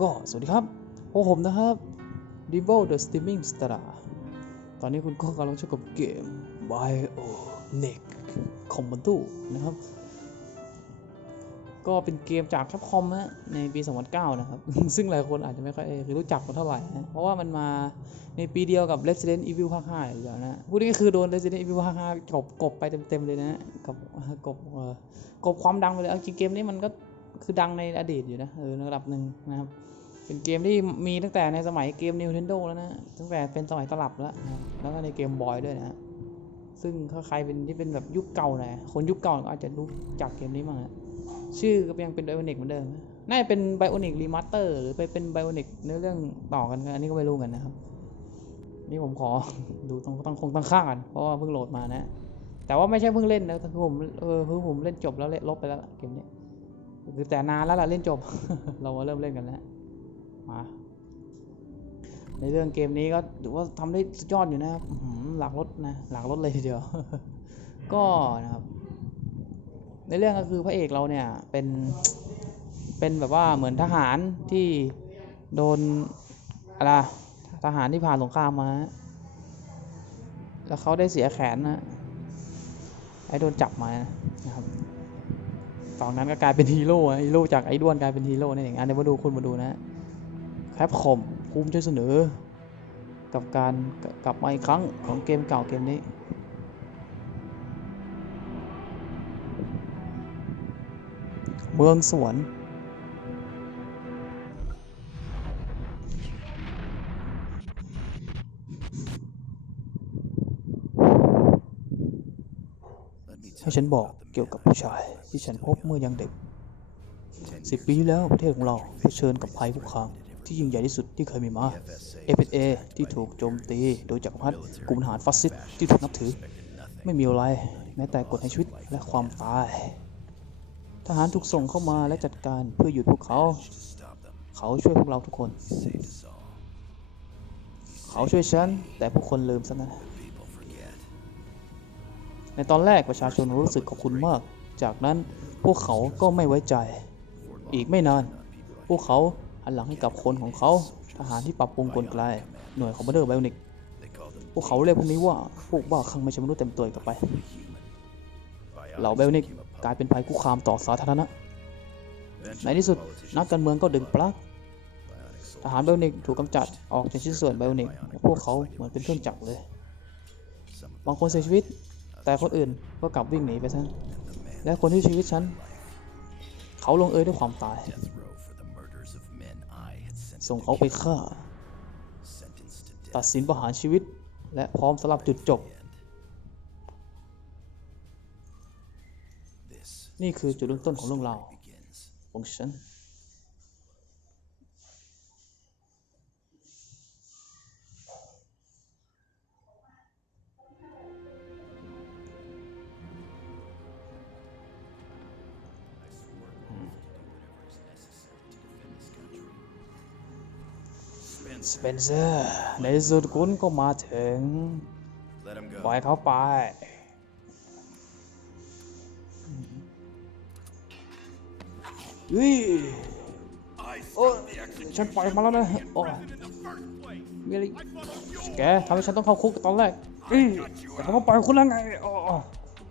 ก็สวัสดีครับพวกผมนะครับ d e v o the Steaming Star ตอนนี้คุณก็กำลังชมกับเกม Bionic Commando นะครับ ก็เป็นเกมจากแคปคอมนะในปี 2009 นะครับ ซึ่งหลายคนอาจจะไม่ค่อยรู้จักมันเท่าไหร่นะเพราะว่ามันมาในปีเดียวกับ Resident Evil ภาค5อยู่แล้วนะพูดง่ายๆคือโดน Resident Evil ภาค5กบกบไปเต็มๆเลยนะกับกบกบความดังไปเลยจริงเกมนี้มันก็ คือดังในอดีตอยู่นะเออระดับหนึ่งนะครับ เป็นเกมที่มีตั้งแต่ในสมัยเกม Nintendo แล้วนะตั้งแต่เป็นสมัยตลับแล้วนะแล้วก็ในเกมบอยด้วยนะซึ่งถ้าใครเป็นที่เป็นแบบยุคเก่าหน่อยคนยุคเก่าก็อาจจะรู้จักเกมนี้มั้งฮะชื่อก็ยังเป็นไบโอนิกเหมือนเดิมน่าจะเป็นไบโอนิกรีมาสเตอร์หรือไปเป็นไบโอนิกเนื้อเรื่องต่อกันอันนี้ก็ไม่รู้กันนะครับ นี่ผมขอดูต้องต้องคงตั้งค่ากันเพราะว่าเพิ่งโหลดมานะ แต่ว่าไม่ใช่เพิ่งเล่นนะคือผมเออคือผมเล่นจบแล้วเล่นลบไปแล้วเกมนี้ คือแต่นานแล้วล่ะเล่นจบ เรามาเริ่มเล่นกันแล้วมาในเรื่องเกมนี้ก็ถือว่าทำได้สุดยอดอยู่นะครับหลักรถนะหลักรถเลยทีเดียว ก็นะครับ ในเรื่องก็คือพระเอกเราเนี่ยเป็นเป็นแบบว่าเหมือนทหารที่โดนอะไรทหารที่ผ่านสงครามมา แล้วเขาได้เสียแขนนะไอ้โดนจับมานะครับ ตอนนั้นก็กลายเป็นฮีโร่อฮีโร่จากไอ้ด้วนกลายเป็นฮีโร่นั่นเองอันนี้มาดูคุณมาดูนะแคปคอมภูมิใจเสนอ กับการกลับมาอีกครั้งของเกมเก่าเกมนี้เมืองสวน รค์ให้ฉันบอกเกี่ยวกับผู้ชายที่ฉันพบเมื่อยังเด็กสิบปีที่แล้วประเทศของเราเผชิญกับภัยคุกคามที่ยิ่งใหญ่ที่สุดที่เคยมีมา FSA ที่ถูกโจมตีโดยจักรพรรดิกลุ่มทหารฟาสซิสต์ที่ถูกนับถือ ไม่มีอะไรแม้แต่กฎแห่งชีวิตและความตาย ทหารถูกส่งเข้ามาและจัดการเพื่อหยุดพวกเขา เขาช่วยพวกเราทุกคน เขาช่วยฉันแต่ผู้คนลืมซะนะ ในตอนแรกประชาชนรู้สึกขอบคุณมาก จากนั้นพวกเขาก็ไม่ไว้ใจ อีกไม่นาน พวกเขาหันหลังให้กับคนของเขา ทหารที่ปรับปรุงกลไกหน่วยคอมมานเดอร์ไบโอนิก พวกเขาเรียกพวกนี้ว่า พวกบ้าคลั่งไม่ใช่มนุษย์เต็มตัวอีกต่อไป เหล่าไบโอนิกกลายเป็นภัยคุกคามต่อสาธารณะ ในที่สุดนักการเมืองก็ดึงปลั๊กทหารไบโอนิกถูกกำจัดออกจากชิ้นส่วนไบโอนิกพวกเขาเหมือนเป็นเครื่องจักรเลย บางคนเสียชีวิต แต่คนอื่นก็กลับวิ่งหนีไปซะและคนที่ชีวิตฉัน เขาลงเอยด้วยความตาย ส่งเขาไปฆ่า ตัดสินประหารชีวิต และพร้อมสำหรับจุดจบ นี่คือจุดเริ่มต้นของเรื่องราวของฉัน สเปนเซอร์ในที่สุดคุณก็มาถึง Let him ปล่อย go. เขาไปเฮ้ย I โอ้ stopped the execution ฉันปล่อยมาแล้วนะโอ้ in the first place. มีอะไร I must show แกทำให้ฉันต้องเข้าคุกตอนแรกเฮ้ยแต่เขาก็ปล่อยคุณแล้วไงโอ้โอ้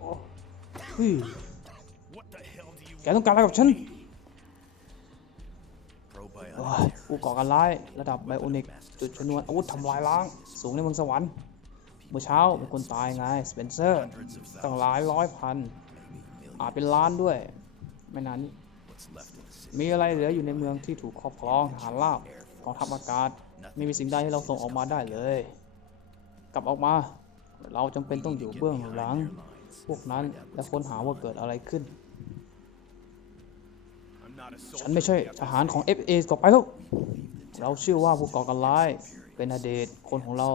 โอ้เฮ้ย what the hell do you แกต้องการอะไรกับฉัน ผู้ก่อการร้ายระดับไบโอนิกจุดชนวนอาวุธทำลายล้าง สูงในเมืองสวรรค์ เมื่อเช้ามีคนตายไงสเปนเซอร์ตั้งหลายร้อยพัน อาจเป็นล้านด้วย ไม่นานนี้ มีอะไรเหลืออยู่ในเมืองที่ถูกครอบครองทหารราบกองทัพอากาศ ไม่มีสิ่งใดให้เราส่งออกมาได้เลย กลับออกมา เราจำเป็นต้องอยู่เบื้องหลัง พวกนั้นและค้นหาว่าเกิดอะไรขึ้น ฉันไม่ใช่ทหารของ FA ต่อไปแล้ว เราเชื่อว่าผู้ก่อการร้ายเป็นอดีตคนของเรา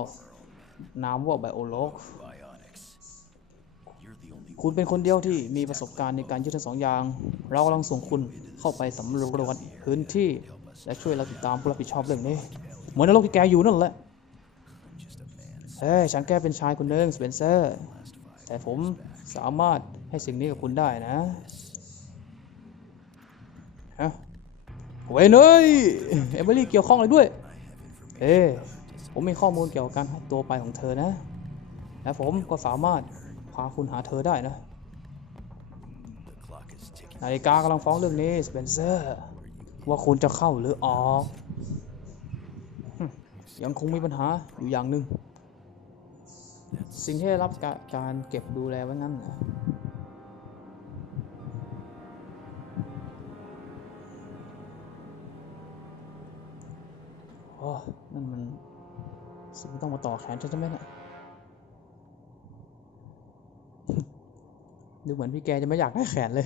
นามว่าไบโอโลกคุณเป็นคนเดียวที่มีประสบการณ์ในการยึดทั้งสองอย่าง เรากำลังส่งคุณเข้าไปสำรวจพื้นที่ และช่วยเราติดตามผู้รับผิดชอบเรื่องนี้ เหมือนนโลกที่แกอยู่นั่นแหละ เฮ้ย ฉันแค่เป็นชายคนหนึ่งสเปนเซอร์ แต่ผมสามารถให้สิ่งนี้กับคุณได้นะ ฮะเว้ยเนยเอมิลี่เกี่ยวข้องอะไรด้วย เอ๊ผมมีข้อมูลเกี่ยวกับการหายตัวไปของเธอนะ และผมก็สามารถพาคุณหาเธอได้นะ นาฬิกากำลังฟ้องเรื่องนี้สเปนเซอร์ ว่าคุณจะเข้าหรือออก ยังคงมีปัญหาอยู่อย่างหนึ่ง สิ่งที่ได้รับการเก็บดูแลไว้งั้นเห นั่นมันสิ่งที่ต้องมาต่อแขนฉันใช่ไหมเนี่ยดูเหมือนพี่แกจะไม่อยากได้แขนเลย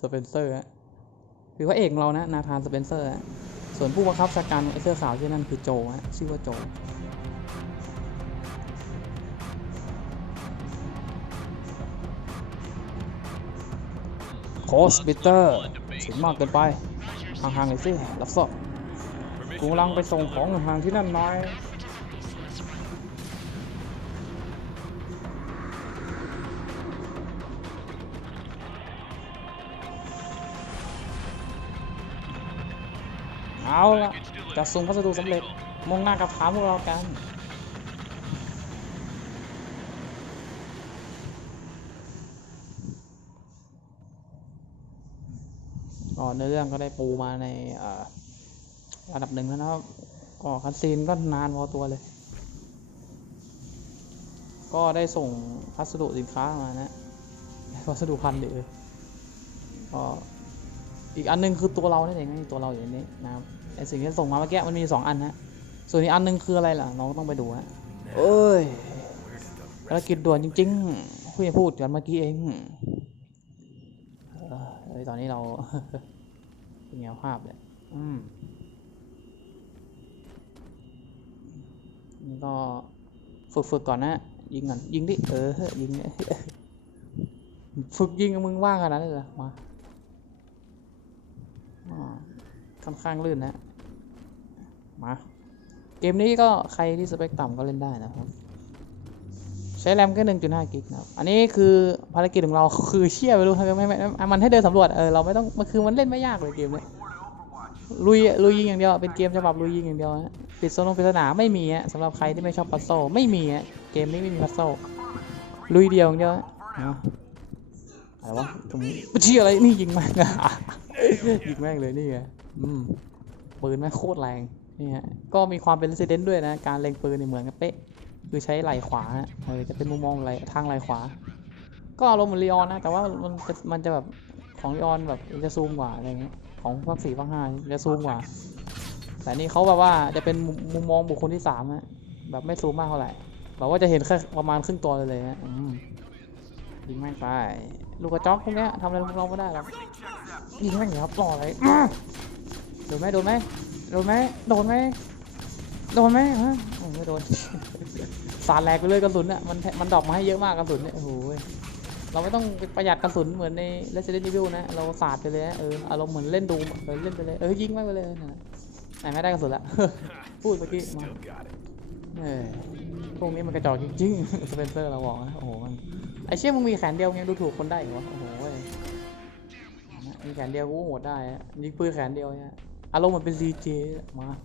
สเปนเซอร์ฮะคือพระเอกเรานะ นาธานสเปนเซอร์ฮะส่วนผู้บังคับชาการไอเสื้อขาวที่นั่นคือโจฮะชื่อว่าโจโคสบิเตอร์สูงมากเกินไปห่างๆหน่อยสิรับทราบ กูกำลังไปส่งของห่างที่นั่นหน่อยเอาละจัดส่งพัสดุสำเร็จมุ่งหน้ากับฐานพวกเรากันก็ในเรื่องก็ได้ปูมาในเอ่อ ระดับหนึ่งแล้วนะครับก็คันซีนก็นานพอตัวเลย ก็ได้ส่งพัสดุสินค้ามานะพัสดุพันธุ์ดิเออก็อีกอันหนึงคือตัวเราเนี่ยเองนะตัวเราอยู่ในนี้นะครับไอสิ่งที่ส่งมาเมื่อกี้มันมีสองอันนะส่วนอีกอันหนึงคืออะไรล่ะน้องต้องไปดูฮะเอ้ย Where did the ภารกิจด่วนจริงๆคุยพูดกันเมื่อกี้เองเอ่อเอ้ยตอนนี้เราเป็นไงภาพเลยอืม ก็ฝึกฝึกก่อนนะ ยิงก่อน ยิงดิ เออ ยิงฝึกยิงมึงว่างขนาดนั้เลยเหรอมาค่อนข้างลื่นนะ มา เกมนี้ก็ใครที่สเปคต่ำก็เล่นได้นะครับ ใช้แรมแค่หนึ่งจุดห้ากิกนะครับ อันนี้คือภารกิจของเราคือเชี่ยไปรู้ทำไมไม่ไม่ไม่มันให้เดินสำรวจ เออ เราไม่ต้อง มันคือมันเล่นไม่ยากเลยเกมเนี้ยลุยลุยยิงอย่างเดียว เป็นเกมฉบับลุยยิงอย่างเดียวฮะ ปิดโซนปริศนาไม่มีฮะสำหรับใครที่ไม่ชอบพัซโซไม่มีฮะเกมนี้ไม่มีพัซโซลุยเดียวเดียวฮะอาอะไรวะตรงนี้เชี่ยอะไรนี่ยิงแม่งอะยิงแม่งเลยนี่ไงอืมปืนแม่งโคตรแรงนี่ฮะก็มีความเป็น Resident ด้วยนะการเล็งปืนเนี่ยเหมือนกันเป๊ะคือใช้ไหล่ขวาฮะเออจะเป็นมุมมองไหลทางไหล่ขวา ก็อารมณ์เหมือนลีออนนะแต่ว่ามันจะมันจะแบบของลีออนแบบจะซูมกว่าอะไรเงี้ยของภาคสี่ภาคห้าจะซูมกว่า แต่นี่เขาแบบว่าจะเป็นมุมมองบุคคลที่สามฮะแบบไม่ซูมมากเท่าไหร่แบบว่าจะเห็นแค่ประมาณครึ่งตัวเลยเลยฮะอืมยิงแม่งไปลูกกระจอกพวกเนี้ยทำอะไรพวกเราไม่ได้หรอกยิงแม่งเหรอครับต่ออะไรโดนไหมโดนไหมโดนไหมโดนไหมโดนไหมฮะโอ้ไม่โดนสารแหลกไปเลยกระสุนอะมันมันดรอปมาให้เยอะมากกระสุนเนี่ยโอ้โหเราไม่ต้องประหยัดกระสุนเหมือนใน Resident Evil นะ เราสาดไปเลยเอออารมณ์เหมือนเล่นดูเออเล่นไปเลย เออยิงม่งไปเลยนะ ไหนไม่ได้กระสุนละ พูดเมื่อกี้มา Still got it. เออพวกนี้มันกระจอกจริงๆ สเปนเซอร์เราบอกนะ โอ้โห มัน ไอเชี่ยมึงมีแขนเดียวยังดูถูกคนได้เหรอวะ โอ้โหเว้ยมีแขนเดียวกูโหดได้อะยิงปืนแขนเดียวเนี่ยอารมณ์เหมือนเป็น CJ มา มา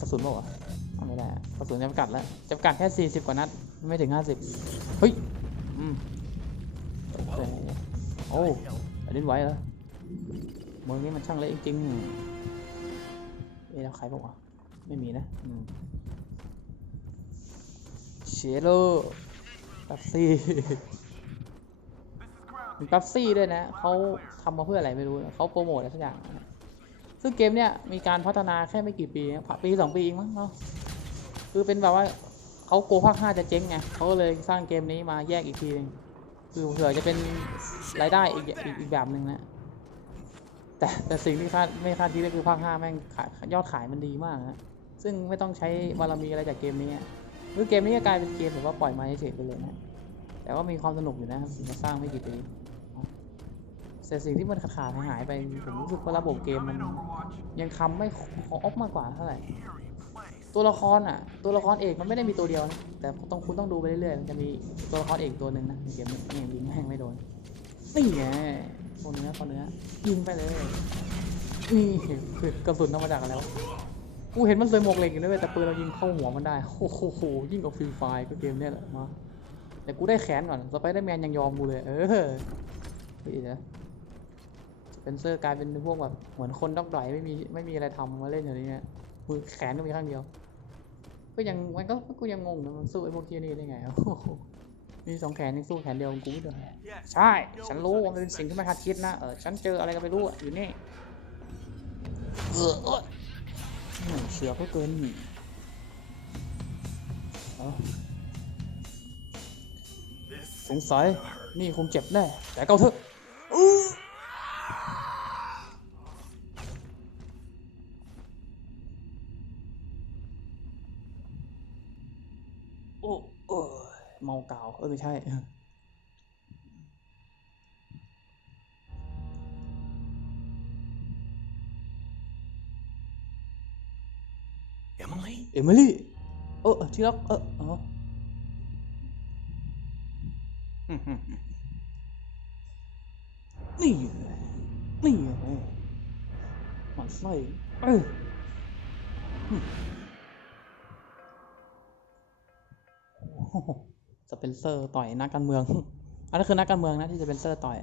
กระสุนเปล่าวะเอาไม่ได้อะกระสุนจำกัดแล้วจำกัดแค่ 40 กว่านัด ไม่ถึง 50 เฮ้ย อืมตกใจโอ้แผ่นดินไหวเหรอ เมืองนี้มันช่างเละจริงๆเอ๊ะแล้วใครบ้างวะไม่มีนะเชโลแป๊บซี่มีป๊บซี่ด้วยนะเขาทำมาเพื่ออะไรไม่รู้นะเขาโปรโมทอะไรสักอย่างซึ่งเกมเนี้ยมีการพัฒนาแค่ไม่กี่ปีปีสองปีเองมั้งเนาะคือเป็นแบบว่าเขาโกลัวภาคห้าจะเจ๊งไงเขาก็เลยสร้างเกมนี้มาแยกอีกทีหนึงคือเผื่อจะเป็นรายได้อีกอีกแบบหนึ่งนะ แต่แต่สิ่งที่คาดไม่คาดคิดก็คือภาคห้าแม่งขายยอดขายมันดีมากนะซึ่งไม่ต้องใช้บารมีอะไรจากเกมนี้อะคือเกมนี้ก็กลายเป็นเกมแบบว่าปล่อยมาเฉยๆไปเลยนะแต่ว่ามีความสนุกอยู่นะครับมาสร้างไม่กี่ปีแต่สิ่งที่มันขาดหายไปผมรู้สึกว่าระบบเกมมันยังทำไม่ครบมากกว่าเท่าไหร่ตัวละครอะ ตัวละครเอกมันไม่ได้มีตัวเดียวนะแต่ต้องคุณต้องดูไปเรื่อยๆมันจะมีตัวละครเอกตัวหนึ่งนะเกมนี้นี่ยิงแม่งไม่โดนนี่ไง โคนเนื้อโคนเนื้อยิงไปเลยนี่คือกระสุนเอามาจากอะไรวะกูเห็นมันเคยหมกเหล็กอยู่นะเว้ยแต่ปืนเรายิงเข้าหัวมันได้โอ้โหยิ่งกว่าฟรีไฟก็เกมเนี้ยแหละมาแต่กูได้แขนก่อนสไปเดอร์แมนยังยอมกูเลยเออเฮ้ยเดี๋ยวสเปนเซอร์กลายเป็นพวกแบบเหมือนคนดอกดอยไม่มีไม่มีอะไรทำมาเล่นอย่างนี้เนี่ยมือแขนก็มีข้างเดียว ก็ยังมันก็กูยังงงนะมันสู้ไอ้พวกเคียนี่ได้ไงโอ้โห มีสองแขนยังสู้แขนเดียวของกูไม่ได้ใช่ ฉันรู้ว่ามันเป็นสิ่งที่ไม่คาดคิดนะ เออ ฉันเจออะไรก็ไม่รู้อะอยู่นี่ เออเอออืมเสือก็เกินหนีเอาสงสัยนี่คงเจ็บแน่ แต่เกาเถอะอื้อโอ้เออเมากาวเออไม่ใช่ Emily? เอมิลี่ เออที่รักเอออ๋ออืมอืมอืมนี่ไงนี่ไงหมันไส้เอออืมโอ้โห สเปนเซอร์ต่อยนักการเมือง อันนั้นคือนักการเมืองนะที่สเปนเซอร์ต่อย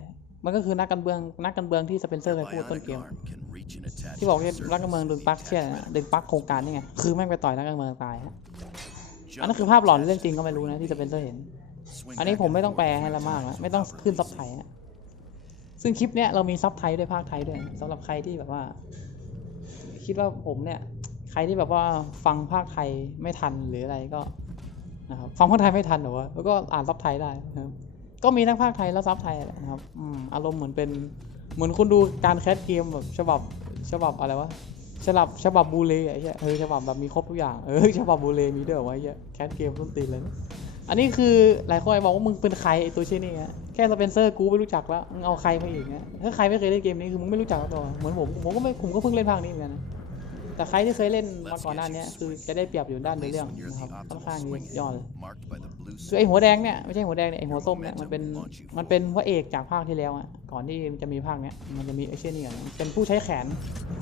มันก็คือนักการเมืองนักการเมืองที่สเปนเซอร์เคยพูดต้น Bionic เกม arm can reach and attach ที่บอกว่า to นักการเมืองดึงปลั๊ก certain เชี่ย attachments. ดึงปลั๊กโครงการนี่ไงคือแม่งไปต่อยนักการเมืองตายฮะ Jump อันนั้นคือภาพหลอนเรื่องจริงก็ไม่รู้นะที่จะเป็นเซอร์เห็น Swing อันนี้ back ผม and ไม่ต้องแปล forth ให้ for ละมาก attacks นะไม่ต้อง without ขึ้นซับไทย breathing. ฮะซึ่งคลิปเนี้ยเรามีซับไทยด้วยภาคไทยด้วยสำหรับใครที่แบบว่า คิดว่าผมเนี่ย ใครที่แบบว่าฟังภาคไทยไม่ทันหรืออะไรก็ นะครับฟังภาคไทยไม่ทันหรอวะแล้วก็อ่านซับไทยได้นะครับก็มีทั้งภาคไทยและซับไทยแหละนะครับอืมอารมณ์เหมือนเป็นเหมือนคุณดูการแคสเกมแบบฉบับฉบับอะไรวะฉบับฉบับบูเลไอ้เหี้ยเออฉบับแบบมีครบทุกอย่างเออฉบับบูเลมีเด้อวะไอ้เหี้ยแคสเกมต้นตีนเลยนะอันนี้คือหลายคนบอกว่ามึงเป็นใครไอตัวเช่นนี้ฮะแค่สเปนเซอร์กูไม่รู้จักแล้วมึงเอาใครมาอีกนะถ้าใครไม่เคยเล่นเกมนี้คือมึงไม่รู้จักตัวเหมือนผมผมก็ไม่ผมก็เพิ่งเล่นภาคนี้เหมือนกันนะ แต่ใครที่เคยเล่นมาก่อนหน้านี้คือจะได้เปรียบอยู่ด้าน At ใน least เรื่อง when you're นะครับ the ค่อนข้าง optimal swing ยอดเลย hit, marked by the blue คือไอหัวแดงเนี่ยไม่ใช่หัวแดงเนี่ยไอหัวส้มเนี่ยมันเป็นมันเป็นพระเอกจากภาคที่แล้วอะก่อนที่จะมีภาคเนี้ยมันจะมีไอเช่นนี่ก่อนเป็นผู้ใช้แขน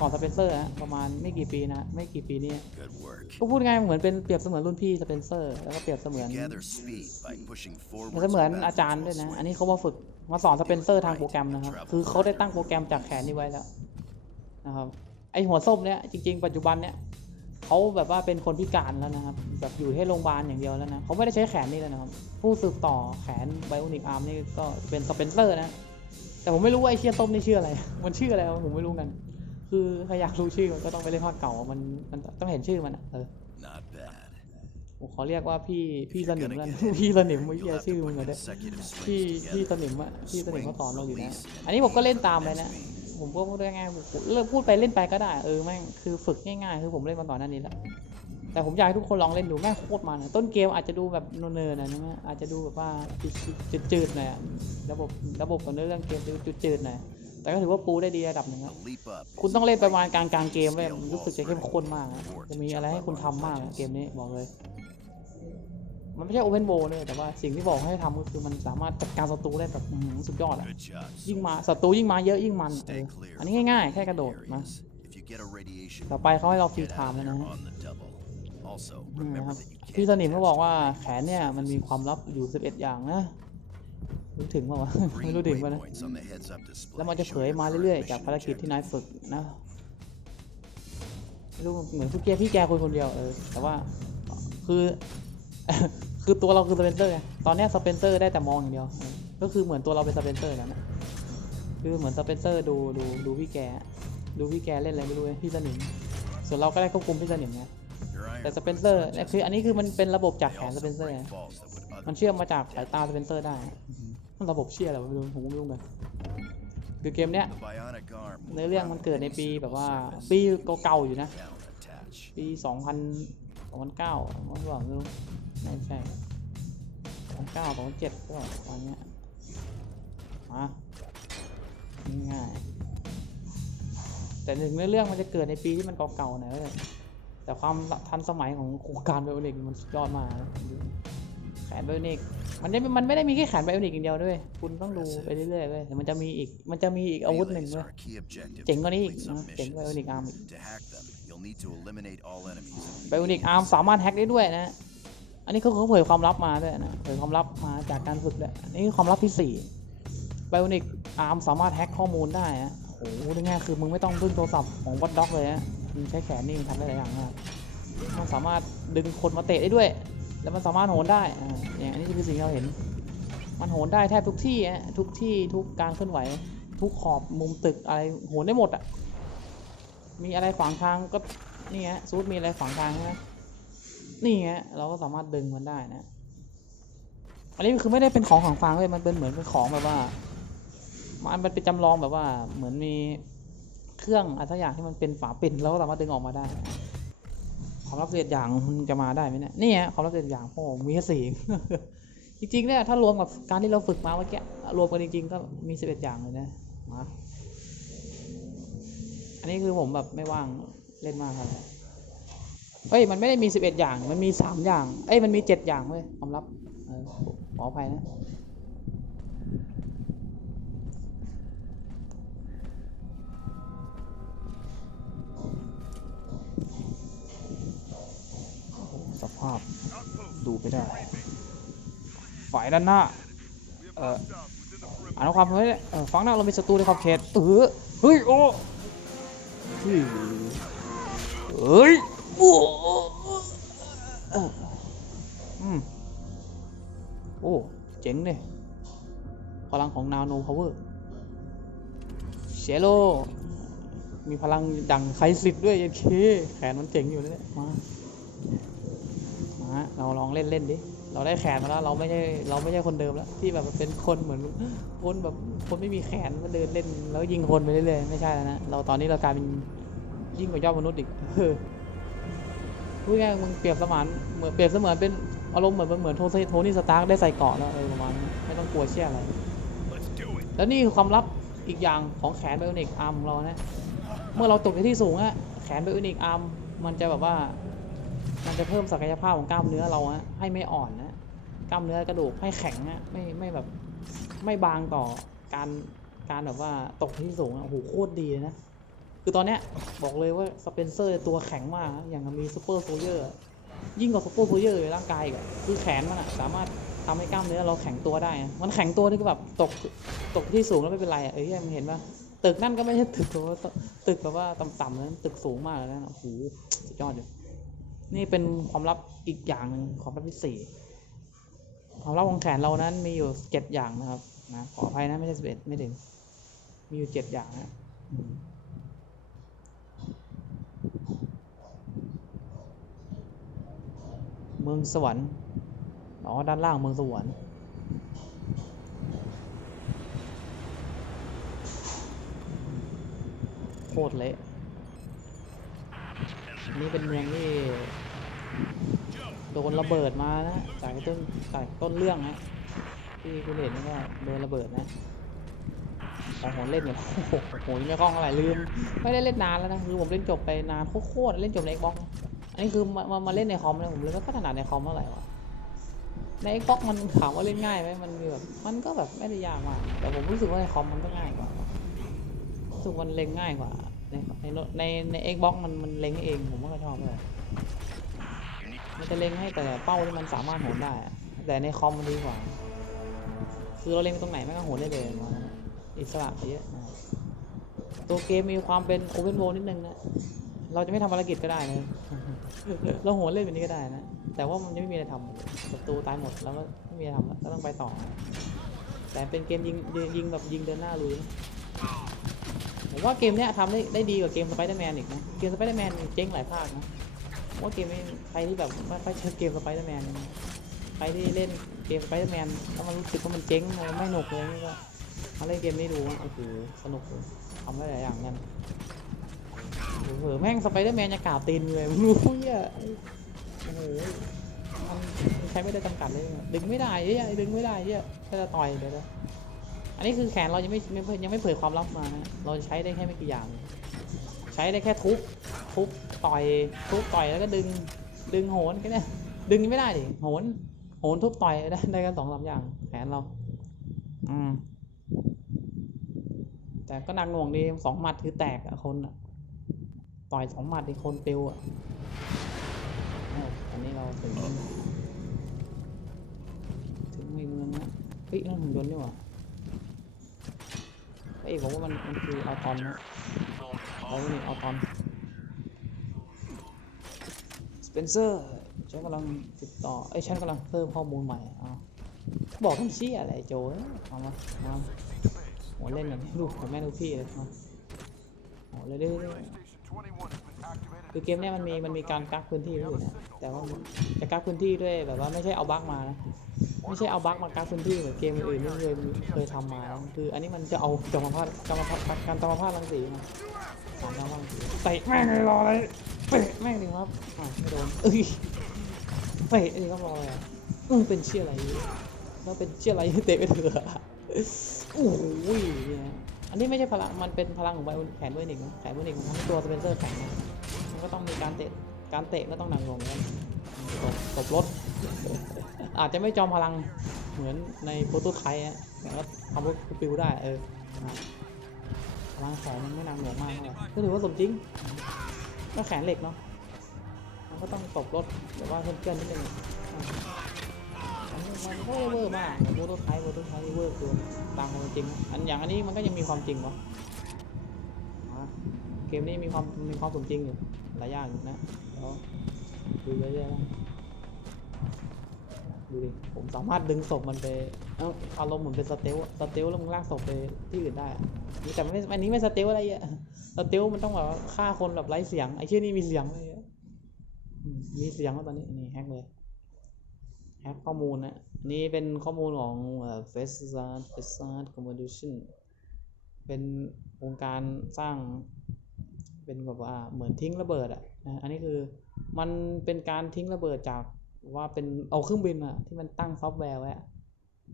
ก่อนสเปนเซอร์ฮะประมาณไม่กี่ปีนะไม่กี่ปีนี้ Good work. ก็พูดง่ายๆเหมือนเป็นเปรียบเสมือนรุ่นพี่สเปนเซอร์แล้วก็เปรียบเสมือน You gather speed by pushing มัน forward จะเหมือนอาจารย์ด้วยนะอันนี้เขามาฝึกมาสอนสเปนเซอร์ทางโปรแกรมนะครับคือเขาได้ตั้งโปรแกรมจากแขนนี้ไว้แล้วนะครับ ไอหัวส้มเนี่ยจริง ๆ ปัจจุบันเนี่ยเขาแบบว่าเป็นคนพิการแล้วนะครับแบบอยู่ที่โรงพยาบาลอย่างเดียวแล้วนะเขาไม่ได้ใช้แขนนี่แล้วนะครับ ผู้สืบต่อแขนไบโอนิกอาร์มนี่ก็เป็นสเปนเซอร์นะแต่ผมไม่รู้ว่าไอเชียส้มนี่ชื่ออะไร มันชื่ออะไรวะผมไม่รู้กัน คือถ้าอยากรู้ชื่อมันก็ต้องไปเล่นภาคเก่ามันมันต้องเห็นชื่อมันอะเออ Not bad. ผมขอเรียกว่าพี่พี่สนิมกันพี่สนิมไม่เหี้ย You'll have ชื่อ to มึง put อะเนี่ย consecutive พี่ swings พี่ together. สนิมอะพี่สนิมเขา Swing, สอนเราอยู่นะ release, อันนี้ผมก็เล่นตามเลย next นะ beat. ผมก็พูดง่ายๆเลิกพูดไปเล่นไปก็ได้เออแม่งคือฝึกง่ายๆคือผมเล่นมาก่อนหน้านี้แล้วแต่ผมอยากให้ทุกคนลองเล่นดูแม่งโคตรมันต้นเกมอาจจะดูแบบเนิร์ดๆนะนะ อาจจะดูแบบว่าจืดๆหน่อยระบบระบบของเรื่องเกมจะจืดๆหน่อยแต่ก็ถือว่าปูได้ดีระดับหนึ่งครับคุณต้องเล่นประมาณกลางกลางๆเกมเว้ยรู้สึกจะเข้มข้นมาก จะมีอะไรให้คุณทำมากเกมนี้บอกเลย มันไม่ใช่โอเพนโ l เนี่ยแต่ว่าสิ่งที่บอกให้ทำก็คือมันสามารถจัดการศัตรูได้แบบอื้อหือสุดยอดอะ Good job. ยิ่งมาศัตรูยิ่งมาเยอะยิ่งมันเอ Stay อ clear อันนี้ง่ายๆ แค่กระโดด from นะ areas. If you get a radiation ต่อไปเขาให้เรา get ฟรี out ไทม์ of แล้ว there นะฮะ on the double. Also, นี่นะ remember ครับ that you พี่ can't สนิมเขา attach บอกว่า weight แขนเนี่ยมันมีความลับอยู่ 11 อย่างนะรู้ถึงเปล่าวะไม่ Green รู้ถึงป่ะนะ waypoints on the heads-up display แล้วมันจะเผ show ย your มา current เรื่อยๆ จาก mission ภารกิจที่นาย objectives. ฝึกนะไม่รู้เหมือนพี่แกพี่แกคนคนเดียวเออแต่ว่าคือ คือตัวเราคือสเปนเซอร์ไงตอนนี้สเปนเซอร์ได้แต่มองอย่างเดียว ก็คือเหมือนตัวเราเป็นสเปนเซอร์แล้วนะคือเหมือนสเปนเซอร์ดูดูดูพี่แก ดูพี่แกเล่นอะไรไม่รู้พี่สนิมส่วนเราก็ได้ควบคุมพี่สนิมไงแต่สเปนเซอร์คืออันนี้คือมันเป็นระบบจากแขนสเปนเซอร์ไงมันเชื่อมมาจากสายตาสเปนเซอร์ได้ มันระบบเชื่ออะไรวะไม่รู้ผมไม่รู้เหมือนกันคือเกมเนี้ยเนื้อเรื่องมันเกิดในปีแบบว่าปีเก่าๆอยู่นะ down attach. ปี 2000 2009ว่า หรือเปล่าไม่รู้ไม่ใช่2009 2007ก็ตอนเนี้ยมาง่ายๆแต่หนึ่งในเรื่องมันจะเกิดในปีที่มันเก่าๆหน่อยเว้ยแต่ความทันสมัยของโครงการเบลเล็กมันสุดยอดมากนะใครนไบโอนิกมันไม่มันไม่ได้มีแค่แขนไบโอนิกอย่างเดียวด้วย คุณต้องดูไปเรื่อยๆเว้ยแต่มันจะมีอีก มันจะมีอีกอาวุธหนึ่ง Melees เว้ย are a key objective เจ๋ง to กว่านี้อีก complete some นะเจ๋งกว่าไบโอ missions. นิกอาร์มอีก To hack them, you'll need to eliminate all enemies. ไบโอนิกอาร์มสามารถแฮ็กได้ด้วยนะ อันนี้เขาเขาเผยความลับมาด้วยนะเผยความลับมาจากการฝึกด้วยอันนี่ความลับที่สี่ไบโอนิกอาร์มสามารถแฮ็กข้อมูลได้นะโอ้โหง่ายคือมึงไม่ต้องพึ่งโทรศัพท์ของวัดด็อกเลยนะมึงใช้แขนนี่มึงทำได้หลายอย่างมากมันสามารถดึงคนมาเตะได้ด้วย แล้วมันสามารถโหนได้อ่าเนี่ยอันนี้คือสิ่งที่เราเห็น มันโหนได้แทบทุกที่ฮะทุกที่ทุกการเคลื่อนไหว ทุกขอบมุมตึกอะไรโหนได้หมดอะมีอะไรขวางทางก็นี่ฮะซูดมีอะไรขวางทางใช่ไหม นี่ฮะเราก็สามารถดึงมันได้นะ อันนี้คือไม่ได้เป็นของของฟางเลยมันเป็นเหมือนเป็นของแบบว่า มันมันเป็นจำลองแบบว่า เหมือนมีเครื่องอะไรสักอย่างที่มันเป็นฝาปิดแล้วก็สามารถดึงออกมาได้ ความลับเศษอย่างมันจะมาได้ไหมเนี่ยนี่ฮะความลับเศษอย่างโอ้มีสี่จริงๆเนี่ยถ้ารวมกับการที่เราฝึกมาเมื่อกี้รวมกันจริงๆก็มีสิบเอ็ดอย่างเลยนะมาอันนี้คือผมแบบไม่ว่างเล่นมากครับ เฮ้ยมันไม่ได้มีสิบเอ็ดอย่าง มันมีสามอย่าง เอ้ยมันมีเจ็ดอย่างเว้ยความลับขออภัยนะสภาพดูไม่ได้ ฝ่ายด้านหน้า เอ่ออ่านความเฮ้ยเออฟังหน้าเรามีศัตรูในขอบเขตเออเฮ้ย โอ้เฮ้ยเฮ้ย โอ้อืมโอ้ เจ๋งเนี่ยพลังของนาโนพาวเวอร์เชโล มีพลังดังไคสิทธ์ด้วยยันเคแขนมันเจ๋งอยู่เนี่ยมา มา เราลองเล่นเล่นดิ เราได้แขนมาแล้ว เราไม่ใช่ เราไม่ใช่คนเดิมแล้ว ที่แบบเป็นคนเหมือนคนแบบคนไม่มีแขนมาเดินเล่น แล้วยิงคนไปเรื่อยๆ ไม่ใช่แล้วนะ เราตอนนี้เรากลายเป็นยิ่งกว่ายอดมนุษย์อีก พูดง่ายมึงเปรียบเสมือนเหมือนเปรียบเสมือนเป็นอารมณ์เหมือนเหมือนโทนี่โทนี่สตาร์กได้ใส่เกาะแล้วอะไรประมาณนี้ไม่ต้องกลัวเชี่ยอะไร แล้วนี่คือความลับอีกอย่างของแขนไบโอนิกอาร์มของเรานะ เมื่อเราตกในที่สูงอะแขนไบโอนิกอาร์มมันจะแบบว่า มันจะเพิ่มศักยภาพของกล้ามเนื้อเราฮะให้ไม่อ่อนนะกล้ามเนื้อกระดูกให้แข็งนะไม่ไม่แบบไม่บางต่อการการแบบว่าตกที่สูงอะโอ้โหโคตรดีเลยนะ คือตอนเนี้ยบอกเลยว่าสเปนเซอร์ตัวแข็งมากอย่างมีซูเปอร์โซเยอร์ยิ่งกว่าซูเปอร์โซเยอร์ในร่างกายอีกอะคือแขนมันอะสามารถทำให้กล้ามเนื้อเราแข็งตัวได้ มันแข็งตัวนี่คือแบบตกตกที่สูงแล้วไม่เป็นไรอะเอ้ยมันเห็นปะตึกนั่นก็ไม่ใช่ตึกแบบว่าตึกแบบว่าต่ำๆนะตึกสูงมากเลยนะโอ้โหสุดยอดอยู่นี่เป็นความลับอีกอย่างหนึ่งความลับที่สี่ความลับของแขนเรานั้นมีอยู่เจ็ดอย่างนะครับนะขออภัยนะไม่ใช่สิบเอ็ดไม่ถึงมีอยู่เจ็ดอย่างนะอืม เมืองสวรรค์ อ๋อ ด้านล่างเมืองสวรรค์โคตรเละ นี่เป็นเมืองที่โดนระเบิดมานะจากต้นจากต้นเรื่องนะที่คุณเห็นนี่ก็โดนระเบิดนะของผมเล่นเนี่ยโอ้โหโหไม่คล่องเท่าไรลืม ไม่ได้เล่นนานแล้วนะ คือผมเล่นจบไปนานโคตรเล่นจบใน Xbox นะ อันนี้คือมามามาเล่นในคอมเนี่ยผมเลยไม่ค่อยถนัดในคอมเท่าไหร่วะใน Xbox มันถามว่าเล่นง่ายไหมมันมีแบบมันก็แบบไม่ได้ยากมาก แต่ผมรู้สึกว่าในคอมมันก็ง่ายกว่ารู้สึกมันเล่นง่ายกว่า ในในในใน Xbox มันมันเล็งเองผมก็ชอบเลยมันจะเล็งให้แต่เป้าที่มันสามารถโหนได้ แต่ในคอมมันดีกว่า คือเราเล็งตรงไหนมันก็โหนได้เลยมาอิสระเยอะตัวเกมมีความเป็นโอเพนโวนิดนึงนะ เราจะไม่ทำภารกิจก็ได้นะ เราโหนเล่นแบบนี้ก็ได้นะ แต่ว่ามันจะไม่มีอะไรทำศัตรูตายหมดแล้วก็ไม่มีอะไรทำแล้วก็ต้องไปต่อ แต่เป็นเกมยิงยิงแบบยิงเดินหน้าลุยผมว่าเกมเนี้ยทำได้ได้ดีกว่าเกมสไปเดอร์แมนอีกนะ เกมสไปเดอร์แมนเจ๊งหลายภาคนะว่าเกมนี้ใครที่แบบไม่ค่อยเชื่อเกมสไปเดอร์แมนใครที่เล่นเกมสไปเดอร์แมนแล้วมันรู้สึกว่ามันเจ๊งมันไม่หนุกเลยนี่ก็มาเล่นเกมนี้ดูนะโอ้โหสนุกเลยทำได้หลายอย่างนั่น เผลอแม่งสไปเดอร์แมนจะกล่าวตีนเลยมึงรู้เหี้ยโอ้โหมันใช้ไม่ได้จำกัดเลยดึงไม่ได้เหี้ยดึงไม่ได้เหี้ยแค่จะต่อยเดี๋ยวนะอันนี้คือแขนเรายังไม่ไม่ยังไม่เผยความลับมานะเราจะใช้ได้แค่ไม่กี่อย่าง ใช้ได้แค่ทุบทุบต่อยทุบต่อยแล้วก็ดึงดึงโหนแค่เนี้ยดึงยังไม่ได้ดิโหนโหนทุบต่อยได้ได้กันสองสามอย่างแขนเรา อืมแต่ก็หนักหน่วงดีสองหมัดคือแตกอะคนอะ ต่อยสองหมัดอีกคนปิวอะเอ้าอันนี้เราถึงถึงในเมืองนะเฮ้ยนั่นหุ่นยนต์นี่หว่าเอ้ยผมว่ามันมันคือเอาตอนนะเอานี่เอาตอนสเปนเซอร์ฉันกำลังติดต่อเอ้ยฉันกำลังเพิ่มข้อมูลใหม่เอาบอกทำเชี่ยอะไรโจ้ยเอามามาหัวเล่นกันลูกของแม่ลูกพี่เลยมาเอาเลยเด้อ คือเกมเนี้ยมันมีมันมีการกักพื้นที่ไว้อยู่นะแต่ว่าจะกักพื้นที่ด้วยแบบว่าไม่ใช่เอาบั๊กมานะไม่ใช่เอาบั๊กมากักพื้นที่เหมือนเกมอื่นที่เคยเคยทำมานะคืออันนี้มันจะเอากรรมภาพกรรมภาพการกรรมภาพรังสีมาสามกรรมภาพรังสีเตะแม่งเลยรอเลยเตะแม่งเลยครับอ่าไม่โดนเอ้ยเตะนี่ก็รอเลยอะอืมเป็นเชี่ยอะไรแล้วเป็นเชี่ยอะไรเตะไปเถอะโอ้โหเนี่ยอันนี้ไม่ใช่พลังมันเป็นพลังของไบโอแขนเวอร์นิกนะแขนเวอร์นิกมันทำให้ตัวสเปนเซอร์แข็งนะมัน ก็ต้องมีการเตะการเตะก็ต้องหนักหน่วงกันตบตบรถ อาจจะไม่จอมพลังเหมือนในโปรโตไทป์อะแต่ก็ทำรถปิวได้เออพลังแขนมันไม่หนักหน่วงมากเท่าไหร่ก็ถือว่าสมจริงก็แขนเหล็กเนาะมันก็ต้องตบรถแต่ว่าเพื่อนๆนิดนึงอะอันนี้มันก็เวอร์มากโปรโตไทป์โปรโตไทป์เวอร์เกินตามความจริง อันอย่างอันนี้มันก็ยังมีความจริงวะ เกมนี้มีความมีความสมจริงอยู่หลายอย่างนะดูเรื่อยๆนะดูดิผมสามารถดึงศพมันไปเอาอารมณ์เหมือนเป็นสเตลสเตลแล้วมึงลากศพไปที่อื่นได้นี่แต่ไม่อันนี้ไม่สเตลอะไรอะสเตลมันต้องแบบฆ่าคนแบบไร้เสียงไอ้เชี่ยนี่มีเสียงอะไรอะอืมมีเสียงแล้วตอนนี้นี่แฮกเลยแฮกข้อมูลนะนี่เป็นข้อมูลของเฟสซาร์ดเฟสซาร์ดคอมมิชั่นเป็นโครงการสร้าง เป็นแบบว่าเหมือนทิ้งระเบิดอะนะอันนี้คือมันเป็นการทิ้งระเบิดจากว่าเป็นเอาเครื่องบินอะที่มันตั้งซอฟต์แวร์ไว้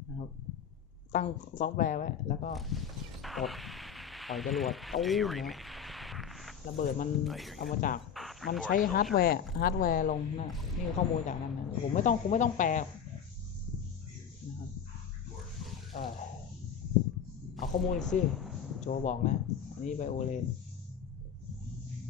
นะครับตั้งซอฟต์แวร์ไว้ แล้วก็กดปล่อยจรวดตู้มนะระเบิดมันเอามาจากมันใช้ฮาร์ดแวร์ฮาร์ดแวร์ลงนะนี่ข้อมูลจากนั้นนะผมไม่ต้องผมไม่ต้องแปลนะครับเออเอาข้อมูลสิโจบอกนะ อันนี้ไบโอเลน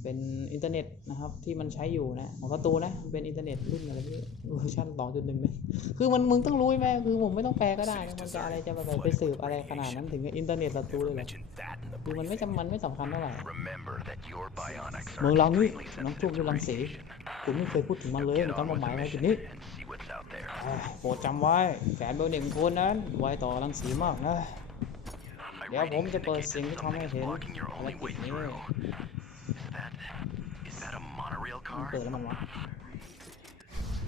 เป็นอินเทอร์เน็ตนะครับที่มันใช้อยู่นะของการะตูนนะมันเป็นอินเทอร์เน็ตรุ่นอะไรนี่เวอร์ชันสองจุดหนึ่งเนี่ยคือมันมึงต้องรู้ไหมคือผมไม่ต้องแปลก็ได้นะมันจะอะไรจะแบบไปสืบอะไรขนาดนั้นถึงกับอินเทอร์เน็ตศัตรูเลยเหรอ Mention that in the คือมันไม่จำมันไม่สำคัญเท่าไหร่ Remember that your bionics เมือง are เรานี่ extremely น้อง sensitive ทุ่ง to ยุรังสี radiation. คุณไม่เคยพูดถึงมันเลย Get ใน on การมา with หมาย the ไว้จุด mission นี้ and see what's out there. เอ้ยโปรดจำไว้แขนเบอร์หนึ่งคนนั้นไวต่อรังสีมากนะ My เดี๋ยวผม reading จะเปิด indicates สิ่งที่ทำให้ something is เห็น blocking your ภาร only กิจ way นี้ มัน car? เปิดแล้วมันวะ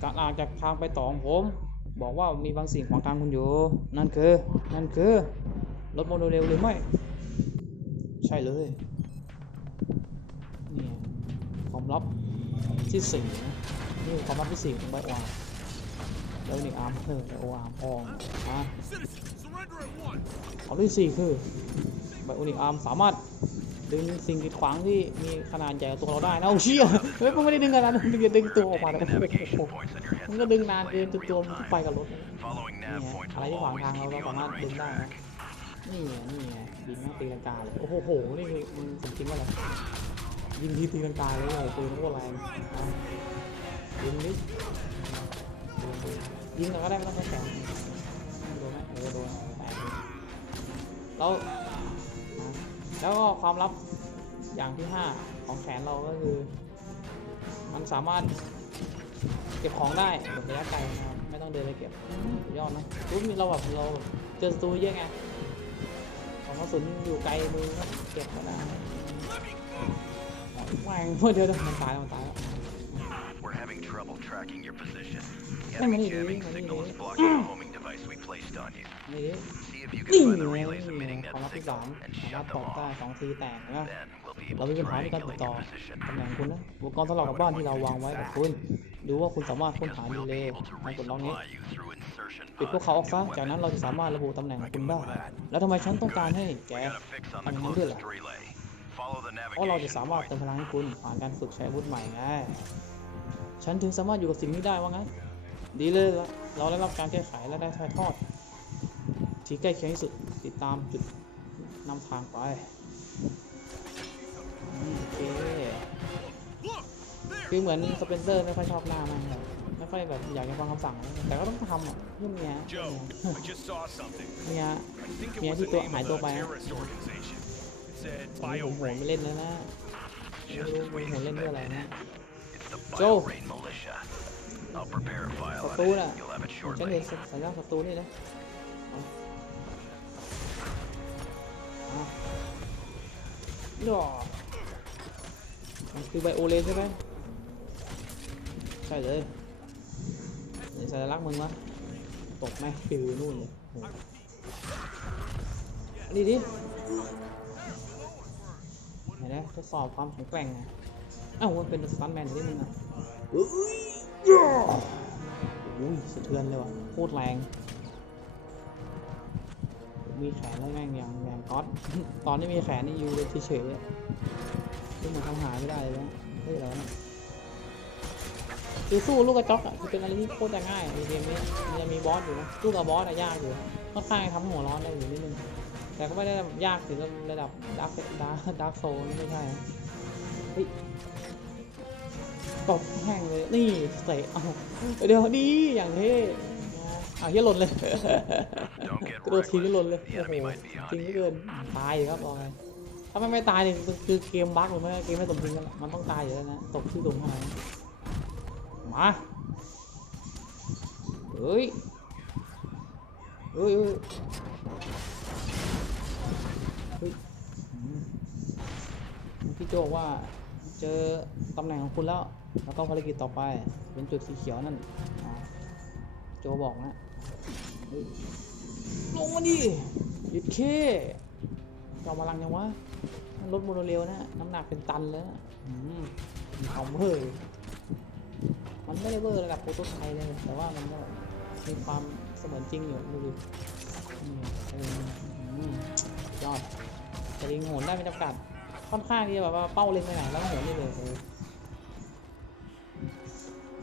การอ่านจากทางไปต่อของผม บอกว่ามีบางสิ่งขวางทางคุณอยู่ นั่นคือ นั่นคือรถโมโนเรลหรือไม่ ใช่เลย นี่ความลับที่สี่นะนี่คือความลับที่สี่ของไบโออาร์แล้วนี่อาร์มเออไบโออาร์มพองอะ Citizens, surrender at once! ความลับที่สี่คือไบโอนิกอาร์มสามารถ ดึงสิ่งกีดขวางที่มีขนาดใหญ่กว่าตัวเราได้นะโอ้เชี่ยเฮ้ยมันไม่ได้ดึงขนาดนั้นมันจะดึงตัวออกมา Hitting แต่ the โอ้ navigation โห points on your มันก็ดึงนานเกินจนตัวมันไปกับรถนี่อะไรที่ขวางทางเราเราสามารถดึงได้นะนี่ไงนี่ไงบินมาตีลังกาเลยโอ้โหนี่มันสมจริงว่าอะไรยิงที่ตีลังกาเลยโอ้โหปืนโคตรแรงยิงนิดยิงเราก็ได้ไม่ต้องแขนโดนไหมเออโดนแตกเลยแล้ว แล้วก็ความลับอย่างที่ห้าของแขนเราก็คือ มันสามารถเก็บของได้แบบระยะไกลนะครับไม่ต้องเดินไปเก็บสุดยอดนะรู้มีเราแบบเราเจอศัตรูเยอะไงของกระสุนอยู่ไกลมือก็เก็บก็ได้แม่งเพื่อเดียวเดี๋ยวมันตายแล้วมันตายแล้ว We're having trouble tracking your position. Hey, Enemy Manny, jamming Manny, signal is Manny. blocking the homing device we placed on you. นี่ดิ See if you นี่ can find the ไง relays นี่ emitting ความลับ that ที่ signal สาม and สามารถ shut ต them อบได้ off. สองทีแตกนะ Then we'll be เรา able มี to ปัญหาในการติด triangulate ต่อ your position. ตำแหน่งคุณนะอุปกรณ์สำหรับกับบ้านที่เราวางไว้กับคุณ ดูว่าคุณสามารถค้น Because หาดี we'll เล be ย์ able to ในกดล็อกนี้ resupply you through insertion ปิดพวก pods เขาออก and ซะ new จากนั้น weapons. เราจะสามารถระบุตำแหน่งของคุณได้ แล้วทำไมฉันต้องการให้แก We got a fix on the ทำอย่างนั้นด้วยเหรอ closest relay. Follow the เพราะเราจะ navigation สามารถ point. เติมพลังให้คุณผ่านการฝึกใช้อาวุธใหม่ไงฉันถึงสามารถอยู่กับสิ่งนี้ได้ว่างั้น ดีเลยละเราได้รับการแก้ไขและได้ถ่ายทอด ที่ใกล้เคียงที่สุดติดตามจุดนำทางไปอืมโอเค Look! There! คือเหมือนสเปนเซอร์ไม่ค่อยชอบหน้ามากครับไม่ค่อยแบบอยากจะฟังคำสั่ง แต่ก็ต้องทำอะเพื่อเมีย Joe, I just saw something. เมีย I think it Yeah, was he the thought name my of a door by- terrorist organization. It said ผมโห BioRain. ไม่เล่นแล้วนะไม่ Just รู้ as ผม we โหเล่นเพื่ออะไร expected. นะ It's the Joe. BioRain militia. I'll prepare a file ศั on ตรู it. น่ะ You'll have it ฉันเห็ shortly. นสัญญาณศัตรูนี่นะ เอาเอาย่อมันคือไบโอเลนใช่ไหมใช่เลยนี่สัญลักษณ์มึงวะตกไหมปิวนู่นเลยโหอันนี้ดิไหนนะทดสอบความแข็งแกร่งไงอ้าวมันเป็นสตันแมนอยู่ที่มึงอะเอ้ยย่ออุ้ยสะเทือนเลยว่ะโคตรแรง มีแขนแล้วแม่งอย่างอย่างก๊อต ตอนนี้มีแขนนี่อยู่เลยเฉยๆซึ่งมันทำหายไม่ได้เลยนะเฮ้ยอะไรวคือสู้ลูกกระจอกอะคือเป็นอะไรที่โคตรจะง่ายในเกมนี้มันจะมีบอสอยู่นะสู้กับบอสอะยากอยู่ค่อนข้างทำหัวร้อนได้อยู่นิดนึงแต่ก็ไม่ได้แบบยากถึงระดับดาร์คดาร์ดาร์คโซนี่ไม่ใช่ตบแห้งเลยนี่เตะเอาเดี๋ยวดีอย่างเท่นะอะเฮียหล่นเลย กระโดดทิ้งก็หล่นเลย reckless. โอ้ The โห enemy might be จริง on ไม่เกิ you. นตายอยู่ครับบอกเลยถ้ามันไม่ตายเนี่ยคือเกมบั๊กหรือไม่เกมไม่สมจริงกันแหละมันต้องตายอยู่แล้วนะตกที่ตรงเท่านั้นมาเฮ้ยเฮ้ยเฮ้ยเฮ้ยอืมพี่โจบอกว่าเจอตำแหน่งของคุณแล้วแล้วก็ภารกิจต่อไปเป็นจุดสีเขียวนั่นอ่าโจบอกนะเฮ้ย ลงมาดิหยุดเคจอมพลังยังวะรถโมโนเรลนะน้ำหนักเป็นตันเลยนะอืมมีความเวอร์มันไม่ได้เวอร์ระดับโปรโตไทป์เลยแต่ว่ามันก็มีความเสมือนจริงอยู่ดูดียอดแต่ลิงโหนได้ไม่จำกัด ค่อนข้างที่จะแบบว่าเป้าเล็งไปไหนแล้วโหนได้เลยเออ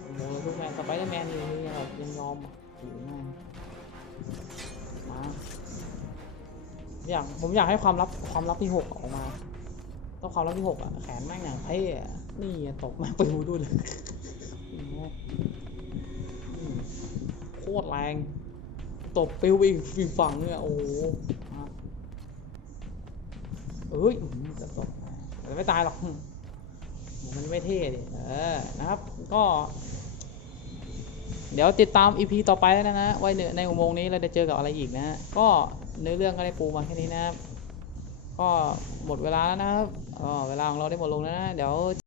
โอ้โหทุกแมนสไปเดอร์แมนยังแบบยังยอมอยู่มาก อยากผมอยากให้ความลับความลับที่หกออกมาต้องความลับที่หกอะแขนแม่งอย่างเท่นี่ตกม่งไปดูด้วยเลยโคตรแรงตบปิวอีกอีฝั่งเนี่ยโอ้โหเอ้ยอื้อหือจะตกแต่ไม่ตายหรอกมมันไม่เท่ดิเออนะครับ ก็ เดี๋ยวติดตาม EP ต่อไปแล้วนะนะไว้ในในอุโมงค์นี้เราจะเจอกับอะไรอีกนะฮะก็เนื้อเรื่องก็ได้ปูมาแค่นี้นะครับก็หมดเวลาแล้วนะครับเวลาของเราได้หมดลงแล้วนะเดี๋ยว